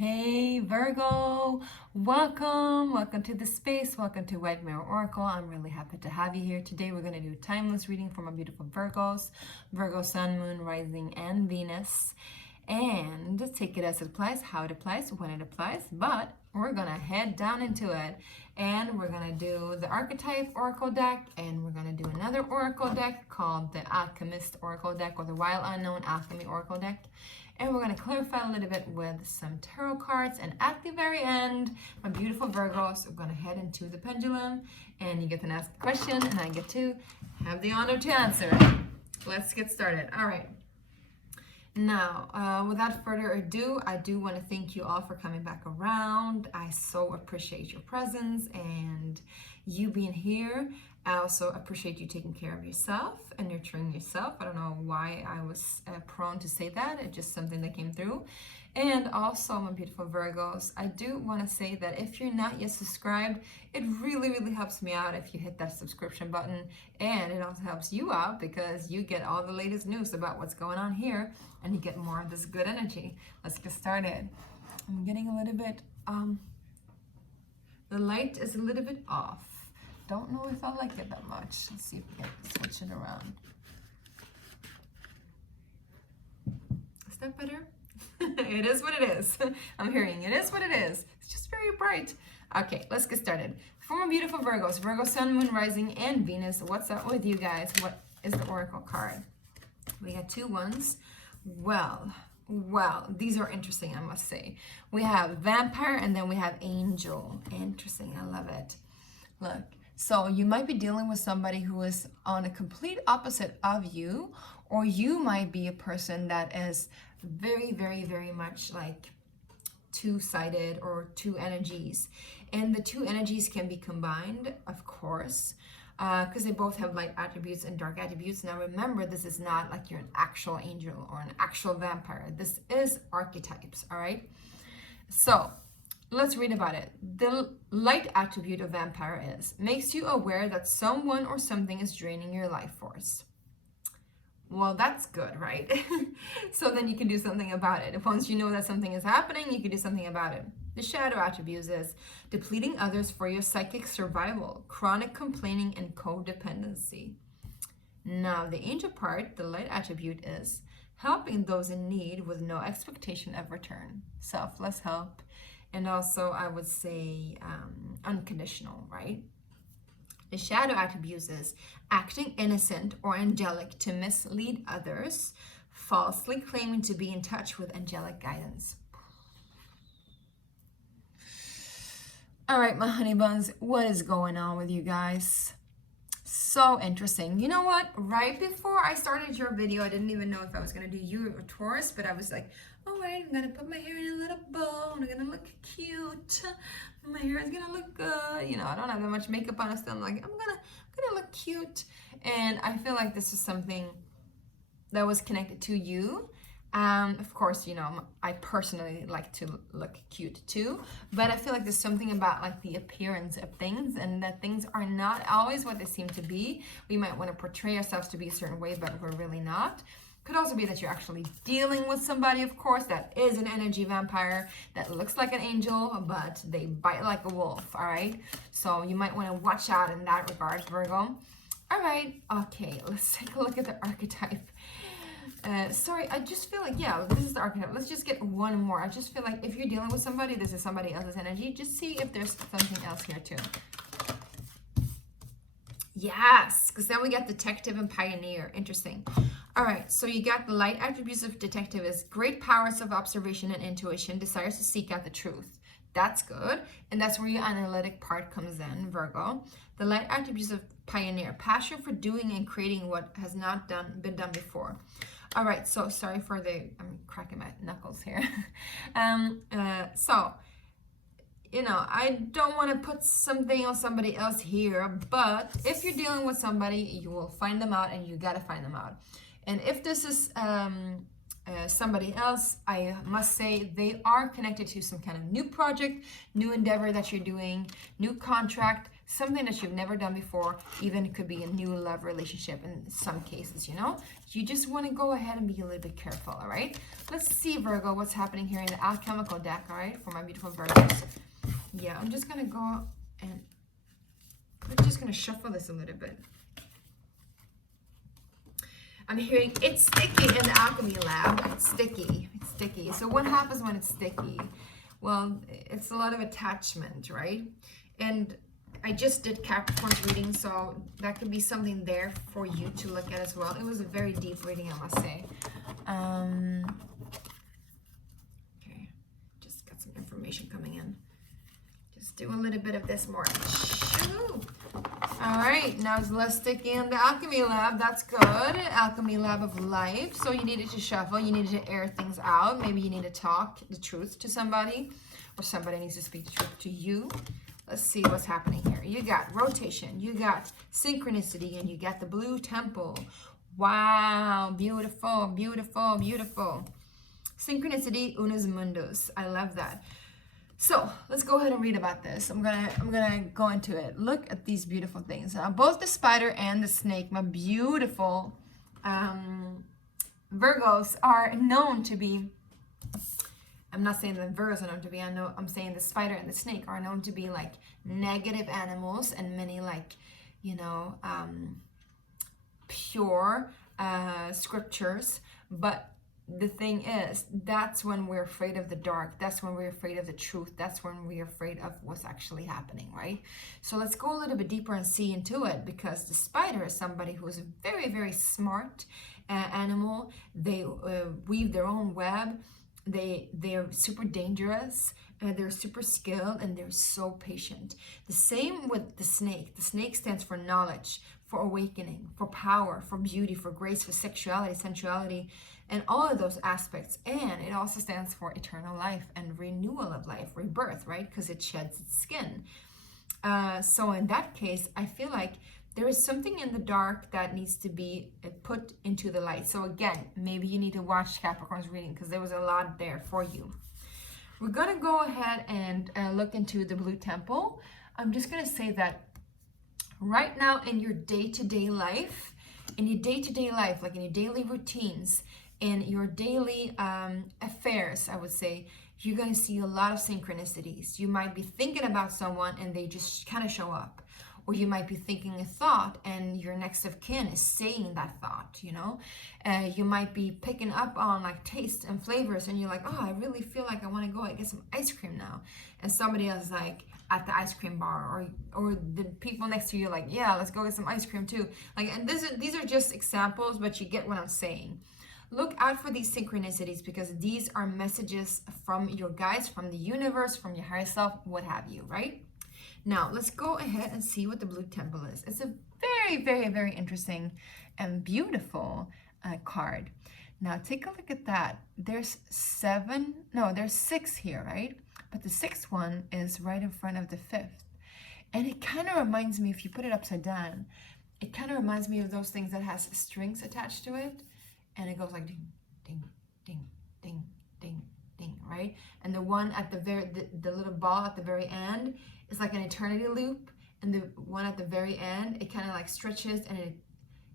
Hey Virgo, welcome to the space, welcome to White Mirror Oracle. I'm really happy to have you here. Today we're going to do timeless reading for my beautiful Virgos, Virgo Sun, Moon, Rising, and Venus, and take it as it applies, how it applies, when it applies, but we're going to head down into it, and we're going to do the Archetype Oracle deck, and we're going to do another Oracle deck called the Alchemist Oracle deck, or the Wild Unknown Alchemy Oracle deck. And we're going to clarify a little bit with some tarot cards. And at the very end, my beautiful Virgos, we're going to head into the pendulum. And you get to ask a question, and I get to have the honor to answer. Let's get started. All right. Now, without further ado, I do want to thank you all for coming back around. I so appreciate your presence and you being here. I also appreciate you taking care of yourself and nurturing yourself. I don't know why I was prone to say that. It's just something that came through. And also, my beautiful Virgos, I do want to say that if you're not yet subscribed, it really helps me out if you hit that subscription button. And it also helps you out because you get all the latest news about what's going on here and you get more of this good energy. Let's get started. I'm getting a little bit, the light is a little bit off. Don't know if I like it that much. Let's see if we can switch it around. Is that better? It is what it is. I'm hearing it is what it is. It's just very bright. Okay, let's get started. For my beautiful Virgos, Virgo Sun, Moon, Rising, and Venus, what's up with you guys? What is the Oracle card? We got two ones. Well, these are interesting, I must say. We have Vampire and then we have Angel. Interesting, I love it. Look. So you might be dealing with somebody who is on a complete opposite of you, or you might be a person that is very much like two-sided or two energies. And the two energies can be combined, of course, because they both have light attributes and dark attributes. Now remember, this is not like you're an actual angel or an actual vampire. This is archetypes, all right? So let's read about it. The light attribute of vampire makes you aware that someone or something is draining your life force. Well, that's good, right? So then you can do something about it. Once you know that something is happening, you can do something about it. The shadow attributes is depleting others for your psychic survival, chronic complaining, and codependency. Now, the angel part, the light attribute is helping those in need with no expectation of return. Selfless help. And also, I would say unconditional, right? The shadow attributes is acting innocent or angelic to mislead others, falsely claiming to be in touch with angelic guidance. All right, my honey buns, what is going on with you guys? So interesting. You know what? Right before I started your video, I didn't even know if I was going to do you or Taurus, but I was like, all right, I'm going to put my hair in a little bow. I'm going to look cute. My hair is going to look good. You know, I don't have that much makeup on. So I'm like, I'm going to look cute. And I feel like this is something that was connected to you. Of course, you know, I personally like to look cute too, but I feel like there's something about like the appearance of things and that things are not always what they seem to be. We might want to portray ourselves to be a certain way, but we're really not. Could also be that you're actually dealing with somebody, of course, that is an energy vampire that looks like an angel, but they bite like a wolf, all right? So you might want to watch out in that regard, Virgo. All right, okay, let's take a look at the archetype. Sorry, I just feel like, yeah, this is the archetype. Let's just get one more. I just feel like if you're dealing with somebody, this is somebody else's energy. Just see if there's something else here too. Yes, because then we got detective and pioneer. Interesting. All right, so you got the light attributes of detective is great powers of observation and intuition, desires to seek out the truth. That's good. And that's where your analytic part comes in, Virgo. The light attributes of pioneer, passion for doing and creating what has not been done before. All right, so sorry for I'm cracking my knuckles here. So, you know, I don't want to put something on somebody else here, but if you're dealing with somebody, you will find them out and you got to find them out. And if this is somebody else, I must say they are connected to some kind of new project, new endeavor that you're doing, new contract, something that you've never done before. Even it could be a new love relationship in some cases, you know. You just want to go ahead and be a little bit careful, all right? Let's see, Virgo, what's happening here in the alchemical deck, all right, for my beautiful Virgos. Yeah, I'm just going to go and we're just going to shuffle this a little bit. I'm hearing it's sticky in the alchemy lab. It's sticky. It's sticky. So what happens when it's sticky? Well, it's a lot of attachment, right? And I just did Capricorn's reading, so that could be something there for you to look at as well. It was a very deep reading, I must say. Okay, just got some information coming in. Just do a little bit of this more. Shoo. All right, now it's less sticky in the alchemy lab. That's good. Alchemy lab of life. So you needed to shuffle. You needed to air things out. Maybe you need to talk the truth to somebody, or somebody needs to speak the truth to you. Let's see what's happening here. You got rotation, you got synchronicity, and you got the blue temple. Wow, beautiful, beautiful, beautiful. Synchronicity, unus mundus. I love that. So let's go ahead and read about this. I'm gonna go into it. Look at these beautiful things. Both the spider and the snake, my beautiful Virgos, are known to be. I'm not saying that Virgos are known to be. I'm saying the spider and the snake are known to be like negative animals, and many like, you know, pure scriptures. But the thing is, that's when we're afraid of the dark. That's when we're afraid of the truth. That's when we're afraid of what's actually happening, right? So let's go a little bit deeper and see into it, because the spider is somebody who is a very, very smart animal. They weave their own web. They're super dangerous. They're super skilled, and they're so patient. The same with the snake. The snake stands for knowledge, for awakening, for power, for beauty, for grace, for sexuality, sensuality, and all of those aspects. And it also stands for eternal life and renewal of life, rebirth, right? Because it sheds its skin. So in that case, I feel like there is something in the dark that needs to be put into the light. So again, maybe you need to watch Capricorn's reading, because there was a lot there for you. We're going to go ahead and look into the blue temple. I'm just going to say that right now in your day-to-day life, like in your daily routines, in your daily affairs, I would say, you're going to see a lot of synchronicities. You might be thinking about someone and they just kind of show up. Or you might be thinking a thought and your next of kin is saying that thought, you know. You might be picking up on like taste and flavors, and you're like, oh, I really feel like I want to go and get some ice cream now. And somebody else is like at the ice cream bar, or the people next to you are like, yeah, let's go get some ice cream too. Like, and these are just examples, but you get what I'm saying. Look out for these synchronicities, because these are messages from your guides, from the universe, from your higher self, what have you, right? Now, let's go ahead and see what the blue temple is. It's a very, very, very interesting and beautiful card. Now, take a look at that. There's 6 here, right? But the 6th one is right in front of the 5th. And it kind of reminds me, if you put it upside down, it kind of reminds me of those things that has strings attached to it. And it goes like ding, ding, ding, ding, ding, ding, right? And the one at the little ball at the very end is like an eternity loop. And the one at the very end, it kind of like stretches and it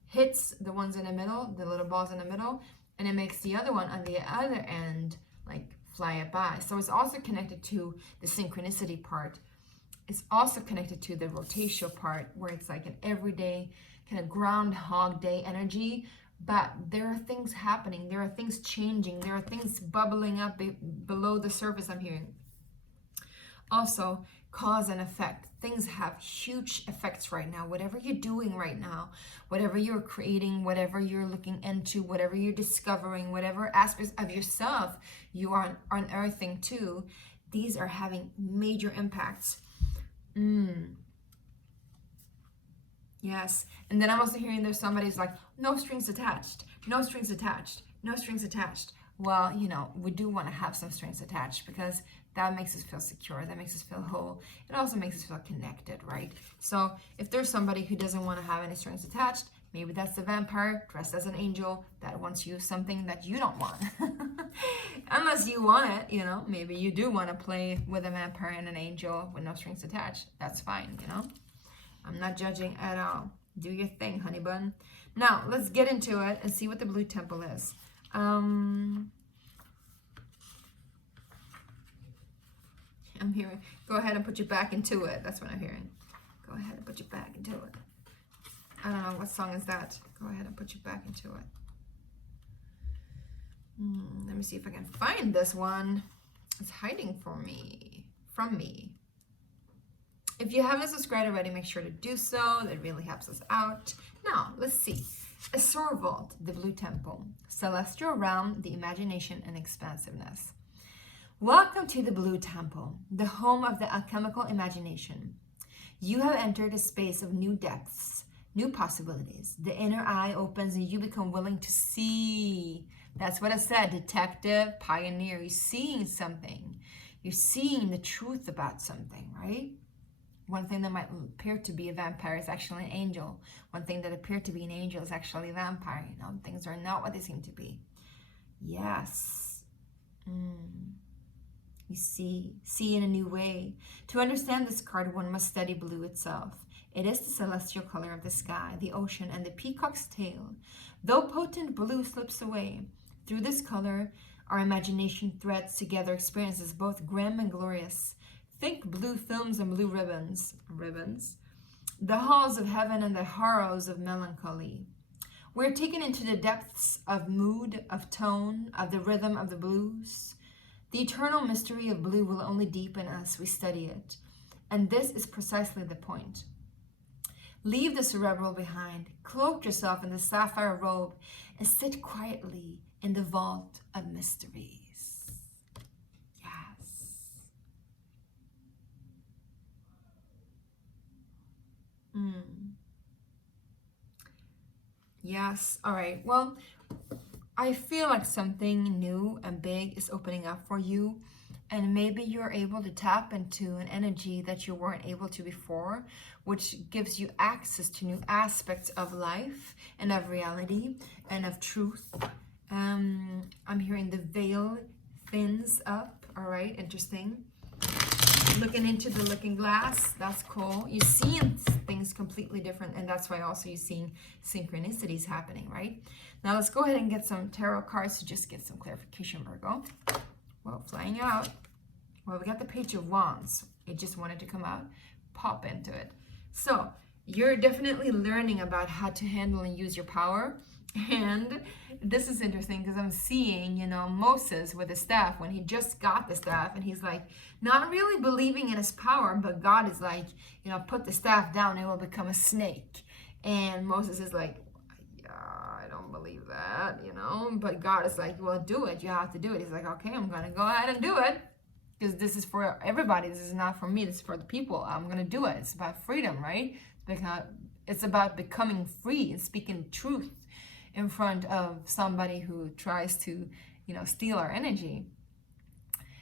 hits the ones in the middle, the little balls in the middle, and it makes the other one on the other end like fly it by. So it's also connected to the synchronicity part. It's also connected to the rotational part, where it's like an everyday kind of Groundhog Day energy. But there are things happening, there are things changing, there are things bubbling up below the surface, I'm hearing. Also, cause and effect. Things have huge effects right now. Whatever you're doing right now, whatever you're creating, whatever you're looking into, whatever you're discovering, whatever aspects of yourself you are unearthing too, these are having major impacts. Yes. And then I'm also hearing there's somebody who's like, no strings attached, no strings attached, no strings attached. Well, you know, we do want to have some strings attached, because that makes us feel secure. That makes us feel whole. It also makes us feel connected, right? So if there's somebody who doesn't want to have any strings attached, maybe that's the vampire dressed as an angel that wants you something that you don't want. Unless you want it, you know, maybe you do want to play with a vampire and an angel with no strings attached. That's fine, you know. I'm not judging at all. Do your thing, honey bun. Now, let's get into it and see what the blue temple is. I'm hearing, go ahead and put you back into it. That's what I'm hearing. Go ahead and put you back into it. I don't know, what song is that? Go ahead and put you back into it. Let me see if I can find this one. It's hiding from me. If you haven't subscribed already, make sure to do so. That really helps us out. Now, let's see. A Soul Vault, the Blue Temple. Celestial Realm, the Imagination and Expansiveness. Welcome to the Blue Temple, the home of the alchemical imagination. You have entered a space of new depths, new possibilities. The inner eye opens and you become willing to see. That's what I said, detective, pioneer. You're seeing something. You're seeing the truth about something, right? One thing that might appear to be a vampire is actually an angel. One thing that appeared to be an angel is actually a vampire. You know, things are not what they seem to be. Yes. You see in a new way. To understand this card, one must study blue itself. It is the celestial color of the sky, the ocean, and the peacock's tail. Though potent, blue slips away. Through this color, our imagination threads together experiences both grim and glorious. Think blue films and blue ribbons. The halls of heaven and the horrors of melancholy. We're taken into the depths of mood, of tone, of the rhythm of the blues. The eternal mystery of blue will only deepen as we study it. And this is precisely the point. Leave the cerebral behind, cloak yourself in the sapphire robe, and sit quietly in the vault of mysteries. Yes. Yes. All right. Well, I feel like something new and big is opening up for you. And maybe you're able to tap into an energy that you weren't able to before, which gives you access to new aspects of life and of reality and of truth. I'm hearing the veil thins up. All right, interesting. Looking into the looking glass, that's cool. You're seeing things completely different, and that's why also you're seeing synchronicities happening, right? Now let's go ahead and get some tarot cards to just get some clarification, Virgo. Well, flying out. Well, we got the Page of Wands. It just wanted to come out. Pop into it. So you're definitely learning about how to handle and use your power. And this is interesting because I'm seeing, you know, Moses with the staff when he just got the staff, and he's like not really believing in his power, but God is like, you know, put the staff down, it will become a snake. And Moses is like, yeah, I don't believe that, you know, but God is like, well, do it. You have to do it. He's like, okay, I'm going to go ahead and do it because this is for everybody. This is not for me. This is for the people. I'm going to do it. It's about freedom, right? Because it's about becoming free and speaking truth in front of somebody who tries to, you know, steal our energy.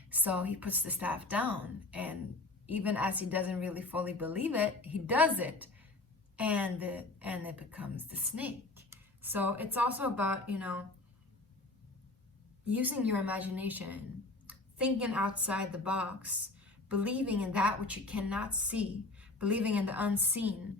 So he puts the staff down, and even as he doesn't really fully believe it, he does it, and it becomes the snake. So it's also about, you know, using your imagination, thinking outside the box, believing in that which you cannot see, believing in the unseen,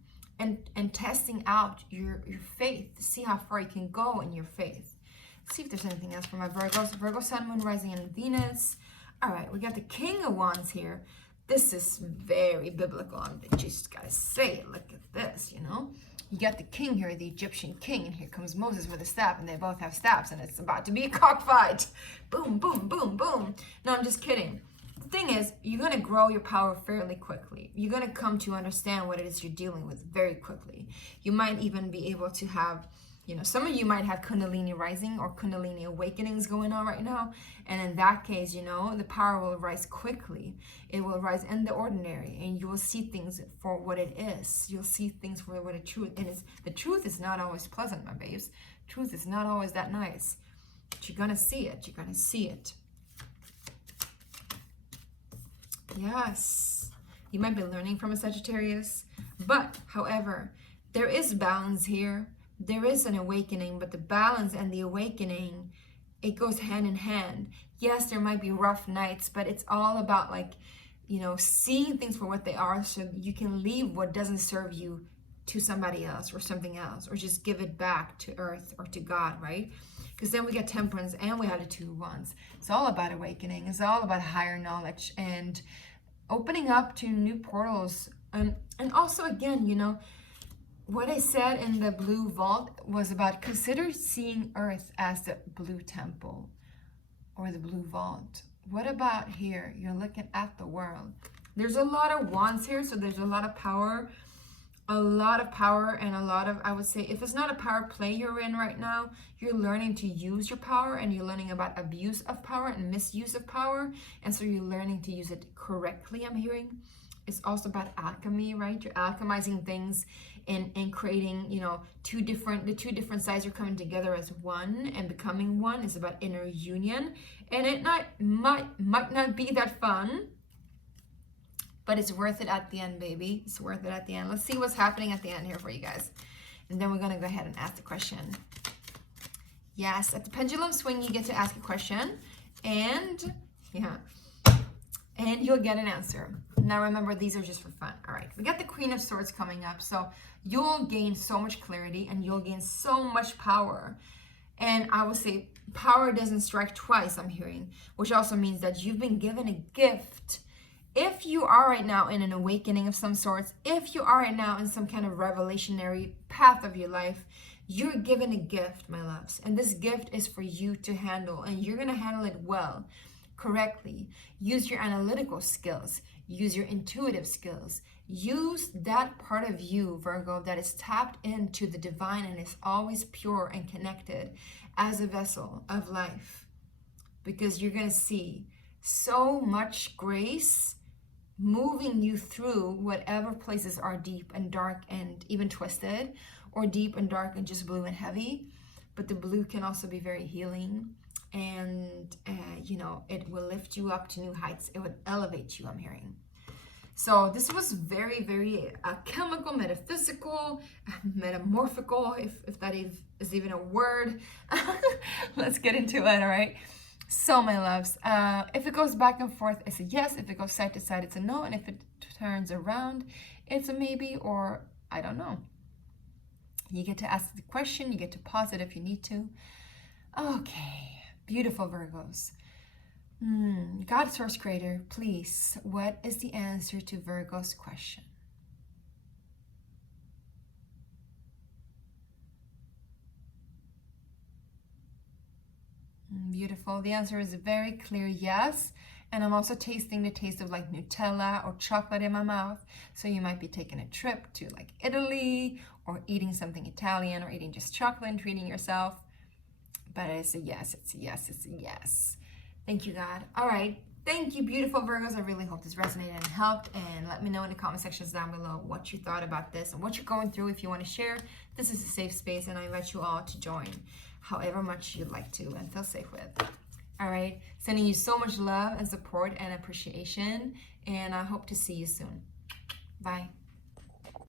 and testing out your faith to see how far you can go in your faith. Let's see if there's anything else for my Virgos. Virgo, Sun, Moon, Rising, and Venus. All right, we got the King of Wands here. This is very biblical. I just gotta say it. Look at this, you know. You got the king here, the Egyptian king, and here comes Moses with a staff, and they both have staffs, and it's about to be a cockfight. Boom, boom, boom, boom. No, I'm just kidding. The thing is, you're going to grow your power fairly quickly. You're going to come to understand what it is you're dealing with very quickly. You might even be able to have, you know, some of you might have Kundalini rising or Kundalini awakenings going on right now. And in that case, you know, the power will rise quickly. It will rise in the ordinary, and you will see things for what it is. You'll see things for what the truth is. The truth is not always pleasant, my babes. Truth is not always that nice. But you're going to see it. You're going to see it. Yes. You might be learning from a Sagittarius. But, however, there is balance here. There is an awakening, but the balance and the awakening, it goes hand in hand. Yes, there might be rough nights, but it's all about, like, you know, seeing things for what they are so you can leave what doesn't serve you to somebody else or something else, or just give it back to earth or to God, right? Because then we get temperance and we have the 2 wands. It's all about awakening. It's all about higher knowledge and opening up to new portals. And also, again, you know, what I said in the blue vault was about consider seeing earth as the blue temple or the blue vault. What about here? You're looking at the world. There's a lot of wands here, so there's a lot of power. A lot of power and a lot of, I would say, if it's not a power play you're in right now, you're learning to use your power, and you're learning about abuse of power and misuse of power. And so you're learning to use it correctly, I'm hearing. It's also about alchemy, right? You're alchemizing things and creating, you know, the two different sides are coming together as one and becoming one. It's about inner union. And it might not be that fun, but it's worth it at the end, baby. It's worth it at the end. Let's see what's happening at the end here for you guys. And then we're going to go ahead and ask the question. Yes, at the pendulum swing, you get to ask a question. And, yeah, and you'll get an answer. Now, remember, these are just for fun. All right, we got the Queen of Swords coming up. So you'll gain so much clarity and you'll gain so much power. And I would say power doesn't strike twice, I'm hearing, which also means that you've been given a gift. If you are right now in an awakening of some sorts, if you are right now in some kind of revelationary path of your life, you're given a gift, my loves. And this gift is for you to handle, and you're going to handle it well, correctly. Use your analytical skills. Use your intuitive skills. Use that part of you, Virgo, that is tapped into the divine and is always pure and connected as a vessel of life. Because you're going to see so much grace moving you through whatever places are deep and dark and even twisted, or deep and dark and just blue and heavy. But the blue can also be very healing, and you know, it will lift you up to new heights. It would elevate you, I'm hearing. So this was very, very chemical, metaphysical, metamorphical, if that is even a word. Let's get into it, all right? So, my loves, if it goes back and forth, it's a yes. If it goes side to side, it's a no. And if it turns around, it's a maybe, or I don't know. You get to ask the question. You get to pause it if you need to. Okay, beautiful Virgos. God, Source Creator, please, what is the answer to Virgo's question? Beautiful. The answer is a very clear yes. And I'm also tasting the taste of like Nutella or chocolate in my mouth. So you might be taking a trip to like Italy, or eating something Italian, or eating just chocolate and treating yourself. But it's a yes, it's a yes, it's a yes. Thank you, God. All right. Thank you, beautiful Virgos. I really hope this resonated and helped. And let me know in the comment sections down below what you thought about this and what you're going through. If you want to share, this is a safe space, and I invite you all to join however much you'd like to and feel safe with. All right. Sending you so much love and support and appreciation. And I hope to see you soon. Bye.